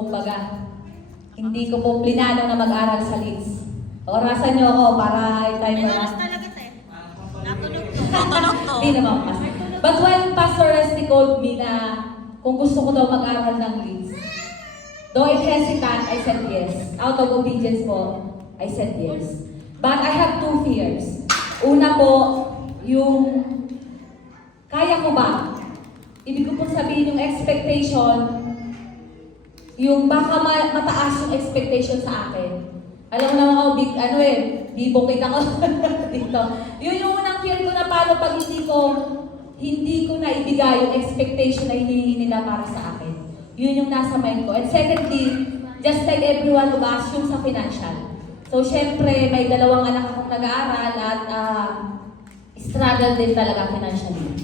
kumbaga, hindi ko po plinano na mag-aral sa Leeds. Orasan niyo ako para tayo Minalas na. talaga tayo. Natunog to. Natunog to. Hindi naman pas. But when Pastor Rusty told me na kung gusto ko daw mag-aral ng Leeds, though I hesitant, I said yes. Out of obedience po, I said yes. But I have two fears. Una po, yung kaya ko ba? Ibig ko pong sabihin yung expectation, yung baka mataas yung expectation sa akin. Alam mo naman ako, bibukit ako dito. Yun yung unang fear ko na paano pag hindi ko na ibigay yung expectation na hinihingi nila para sa akin. Yun yung nasa mind ko. And secondly, just like everyone of us, yung sa financial. So, syempre, may dalawang anak akong nag-aaral at struggle din talaga financially.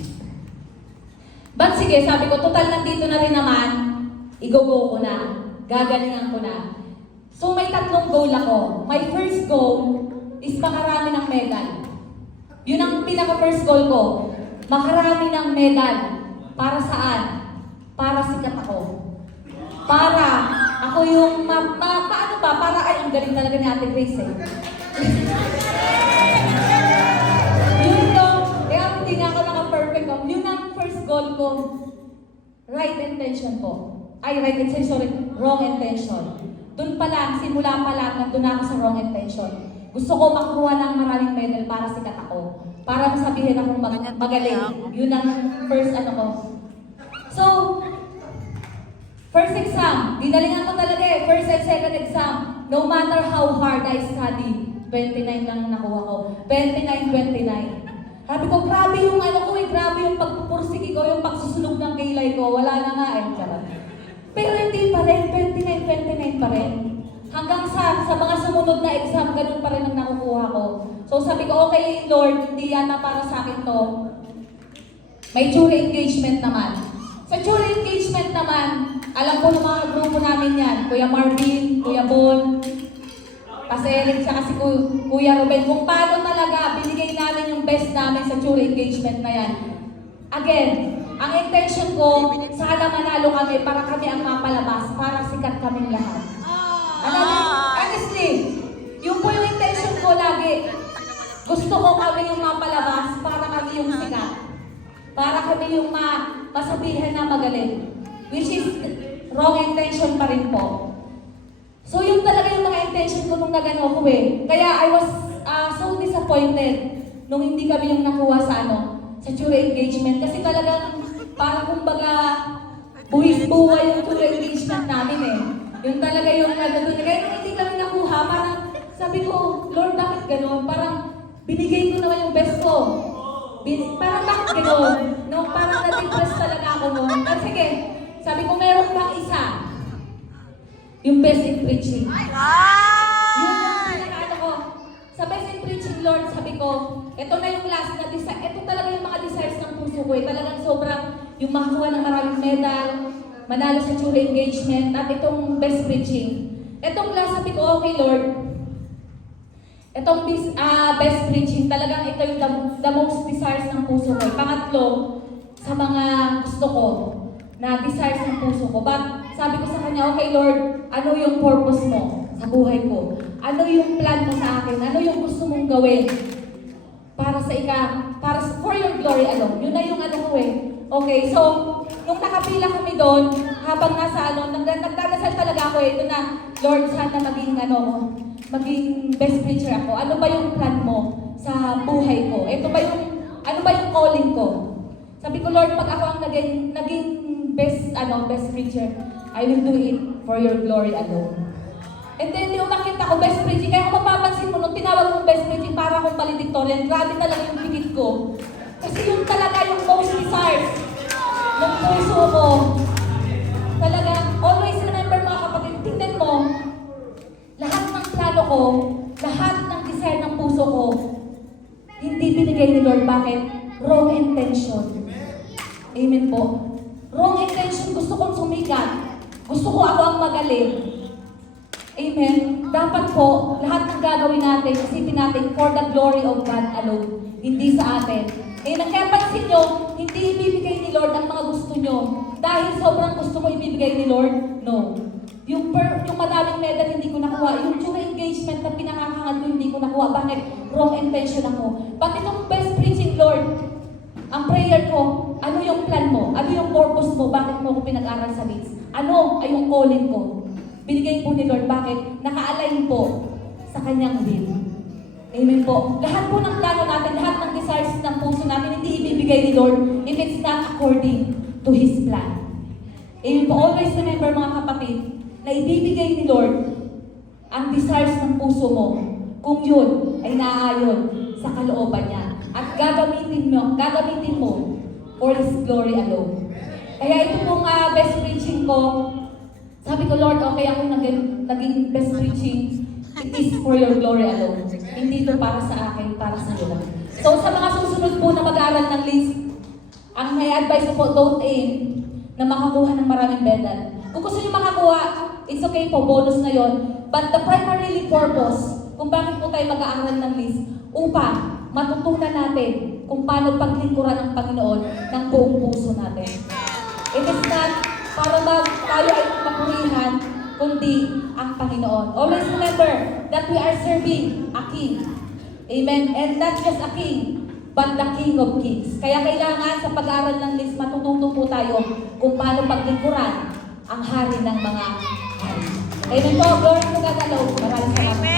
But sige, sabi ko, total nandito na rin naman, i-go ko na, gagalingan ko na. So, may tatlong goal ako. My first goal is makarami ng medal. Yun ang pinaka-first goal ko. Makarami ng medal. Para saan? Para sikat ako. Para ako yung, paano ba? Para, ay, ang galing talaga ni Ate Grace eh. Yun yung, kaya hindi nga ako naka-perfect. Yun ang first goal ko. Right intention po. Ay, right intention, sorry. Wrong intention. Doon pa lang, simula pa lang, nandun ako sa wrong intention. Gusto ko makuha ng maraming medal para sikat ako. Para masabihin akong magaling. Yun ang first ko. So, first exam, dinalingan ko talaga eh. First and second exam, no matter how hard I study, 29 lang nakuha ko. 29. Sabi ko, grabe yung grabe yung pagpupursigi ko, yung pagsusunog ng kilay ko. Wala na nga eh. Charot. Pero hindi pa rin, 29 pa rin. Hanggang sa mga sumunod na exam, ganun pa rin ang nakukuha ko. So sabi ko, okay Lord, hindi yan na para sa akin to. May jury engagement naman. Sa jury engagement naman, alam ko ng mga grupo namin yan. Kuya Marvin, Kuya Bon, kasi Eric siya kasi Kuya Ruben. Kung paano talaga binigay namin yung best namin sa jury engagement na yan. Again, ang intention ko, sana manalo kami para kami ang mapalabas, para sikat kaming lahat. Honestly, yung po yung intention ko lagi. Gusto ko kami yung mapalabas para kami yung sikat. Para kami yung masabihan na magaling. Which is wrong intention pa rin po. So yun talaga yung mga intention ko nung nagano ko eh. Kaya I was so disappointed nung hindi kami yung nakuha sa sa jury engagement. Kasi talagang parang kumbaga buwis-buhay yung jury engagement namin eh. Yun talaga yung nagano. Kaya nung hindi kami nakuha, parang sabi ko, Lord, bakit gano'n? Parang binigay ko naman yung best ko. Parang bakit gano'n? No, parang na-depress talaga ako noon. But sige, sabi ko, meron pang isa. Yung best in preaching. Yun yung pinakaano ko. Sa best in preaching, Lord, sabi ko, ito na yung last na desire. Ito talaga yung mga desires ng puso ko. Talagang sobrang yung makakuha ng maraming medal, manalo sa jury engagement, at itong best preaching. Itong last, sabi ko, okay Lord, itong best preaching, talagang ito yung the most desires ng puso ko. Pangatlo, sa mga gusto ko, na desires ng puso ko. But sabi ko sa kanya, okay Lord, ano yung purpose mo sa buhay ko? Ano yung plan mo sa akin? Ano yung gusto mong gawin? Para for your glory alone. Yun na yung ko eh. Okay, so, nung nakapila kami doon, habang nasa nagdadasal talaga ako eh, ito na, Lord, sana maging best preacher ako. Ano ba yung plan mo sa buhay ko? Ano ba yung calling ko? Sabi ko, Lord, pag ako ang naging best preacher, I will do it for your glory alone. And then, yung nakita ko, best preaching, kaya kung mapapansin mo, nung tinawag kong best preaching, para akong valedictorian, grabe talaga yung pigit ko. Kasi yun talaga yung most desires ng puso ko. Talaga, always remember mga kapatid, tingnan mo, lahat ng plano ko, lahat ng desire ng puso ko, hindi binigay ni Lord. Bakit? Wrong intention. Amen po. Wrong intention, gusto kong sumikat. Gusto ko ako ang magaling. Amen. Dapat po, lahat ng gagawin natin, isipin natin for the glory of God alone. Hindi sa atin. Kaya pansin nyo, hindi ibibigay ni Lord ang mga gusto nyo. Dahil sobrang gusto mo ibibigay ni Lord? No. yung madaming medal hindi ko nakuha. Yung engagement na pinakakangad ko hindi ko nakuha. Bakit? Wrong intention ako. Pati itong best preaching, Lord, ang prayer ko, ano yung plan mo? Ano yung purpose mo? Bakit mo ako pinag-aral sa Leeds? Ano ay yung calling ko? Binigay po ni Lord. Bakit? Naka-align po sa kanyang will. Amen po. Lahat po ng plano natin, lahat ng desires ng puso natin, hindi ibibigay ni Lord if it's not according to His plan. Amen po. Always remember mga kapatid, na ibibigay ni Lord ang desires ng puso mo kung yun ay naaayon sa kalooban niya. At gagamitin mo for His glory alone. Kaya ito pong best preaching ko, sabi ko, Lord, okay ako naging best preaching. It is for your glory alone. Hindi ito para sa akin, para sa iyo lang. So sa mga susunod po na mag-aaral ng list, ang may advice ko po, don't aim na makakuha ng maraming medal. Kung gusto niyo makakuha, it's okay po, bonus na yon. But the primary purpose, kung bakit po tayo mag-aaral ng list, upang matutunan natin kung paano paglingkuran ng Panginoon ng buong puso natin. It is not para tayo ay mapurihan, kundi ang Panginoon. Always remember that we are serving a King. Amen? And not just a King, but the King of Kings. Kaya kailangan sa pag-aaral ng list, matututo po tayo kung paano paglingkuran ang hari ng mga hari. Amen po. Glory to God alone. Maraming salamat.